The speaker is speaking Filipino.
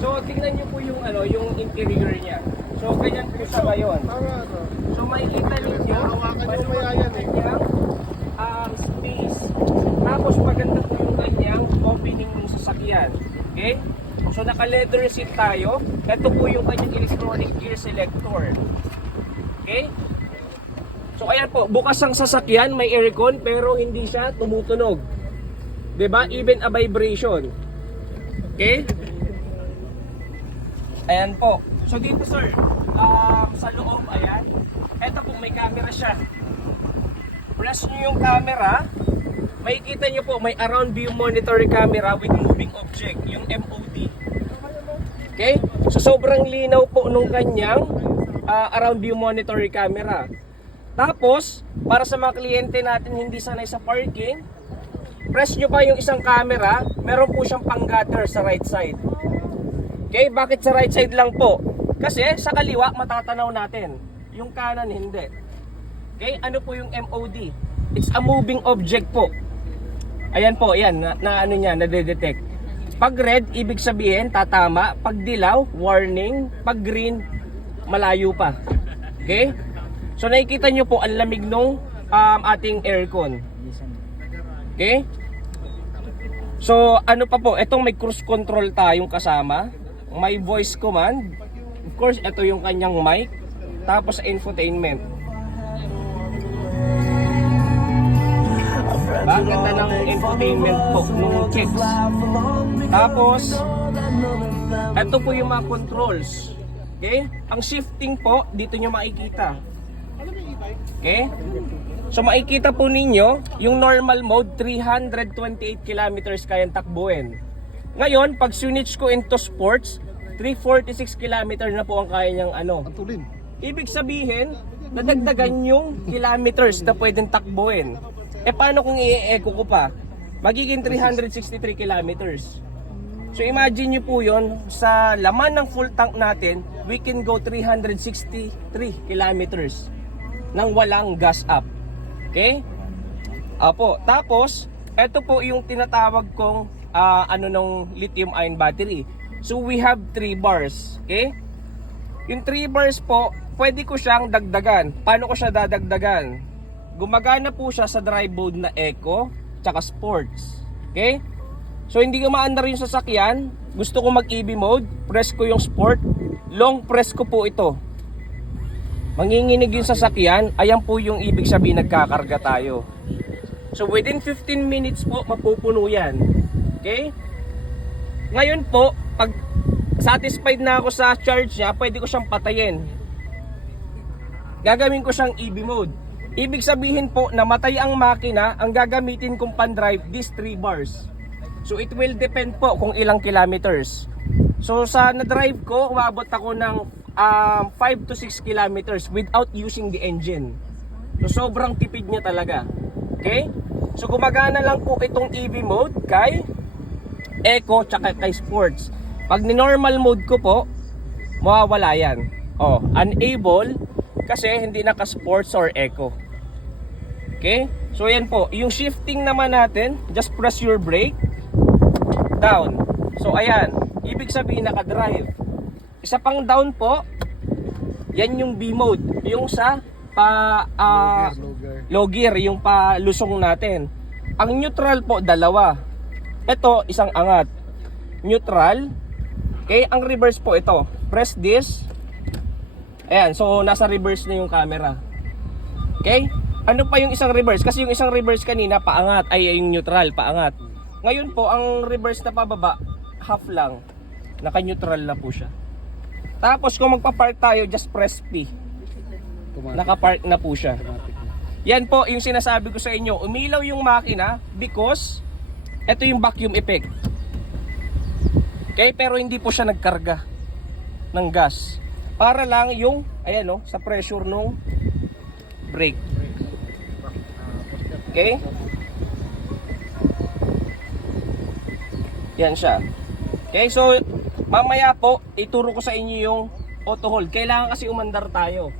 So tingnan niyo po yung ano, yung interior niya. So ganyan po siya ngayon. So makikita niyo yung space. Tapos maganda po yung kanyang opening ng sasakyan. Okay? So naka-leather seat tayo. Ito po yung kanyang electronic gear selector. Okay? So ayan po, bukas ang sasakyan, may aircon pero hindi siya tumutunog. 'Di ba? Even a vibration. Okay? Ayan po. So dito sir, sa loob, ayan. Ito po, may camera siya. Press nyo yung camera. Makikita nyo po, may around view monitor camera with moving object, yung MOD. Okay? So sobrang linaw po nung kanyang around view monitor camera. Tapos, para sa mga kliyente natin hindi sanay sa parking, press nyo pa yung isang camera, meron po siyang pang-gutter sa right side. Okay, bakit sa right side lang po? Kasi sa kaliwa matatanaw natin, yung kanan hindi. Okay, ano po yung MOD? It's a moving object po. Ayan po, ayan, na ano niya, nade-detect. Pag red, ibig sabihin, tatama. Pag dilaw, warning. Pag green, malayo pa. Okay? So nakikita nyo po ang lamig nung ating aircon. Okay? So ano pa po, itong may cruise control tayong kasama. May voice command. Of course, ito yung kanyang mic. Tapos infotainment. Ganda ng infotainment po nung chicks. Tapos ito po yung mga controls. Okay? Ang shifting po, dito nyo makikita. Okay? So makikita po ninyo, yung normal mode, 328 kilometers kayang takbuhin. Ngayon, pag switch ko into sports, 346 kilometers na po ang kaya niyang ano. Ibig sabihin, nadagdagan yung kilometers na pwedeng takbuhin. E paano kung i-eco ko pa? Magiging 363 kilometers. So imagine nyo po yun, sa laman ng full tank natin, we can go 363 kilometers nang walang gas up. Okay? Apo, tapos, ito po yung tinatawag kong ng lithium ion battery. So we have 3 bars. Okay? Yung 3 bars po, pwede ko siyang dagdagan. Paano ko siya dadagdagan? Gumagana po siya sa drive mode na Eco tsaka Sports. Okay? So hindi gumaandar yung sasakyan. Gusto ko mag EV mode, press ko yung Sport. Long press ko po ito. Manginginig yung sasakyan. Ayan po yung ibig sabihin nagkakarga tayo. So within 15 minutes po mapupuno yan. Okay? Ngayon po, pag satisfied na ako sa charge niya, pwede ko siyang patayin. Gagawin ko siyang EV mode. Ibig sabihin po, namatay ang makina, ang gagamitin kong pan-drive, these 3 bars. So it will depend po kung ilang kilometers. So sa na-drive ko, umabot ako ng 5 to 6 kilometers without using the engine. So sobrang tipid niya talaga. Okay? So gumagana lang po itong EV mode kay Eco tsaka kay Sports. Pag ni-normal mode ko po, mawawala yan. Oh, unable kasi hindi naka-Sports or Eco. Okay? So yan po, yung shifting naman natin, just press your brake down. So ayan, ibig sabihin naka-drive. Isa pang down po, yan yung B mode, yung sa low gear, yung palusong natin. Ang neutral po, dalawa. Ito, isang angat. Neutral. Okay, ang reverse po ito. Press this. Ayan, so nasa reverse na yung camera. Okay? Ano pa yung isang reverse? Kasi yung isang reverse kanina, paangat. Ay, yung neutral, paangat. Ngayon po, ang reverse na pababa, half lang. Naka-neutral na po siya. Tapos kung magpa-park tayo, just press P. Naka-park na po siya. Yan po yung sinasabi ko sa inyo. Umilaw yung makina because ito yung vacuum effect. Okay, pero hindi po siya nagkarga ng gas. Para lang yung, ayan o, sa pressure nung brake. Okay? Yan siya. Okay, so mamaya po ituro ko sa inyo yung auto hold. Kailangan kasi umandar tayo.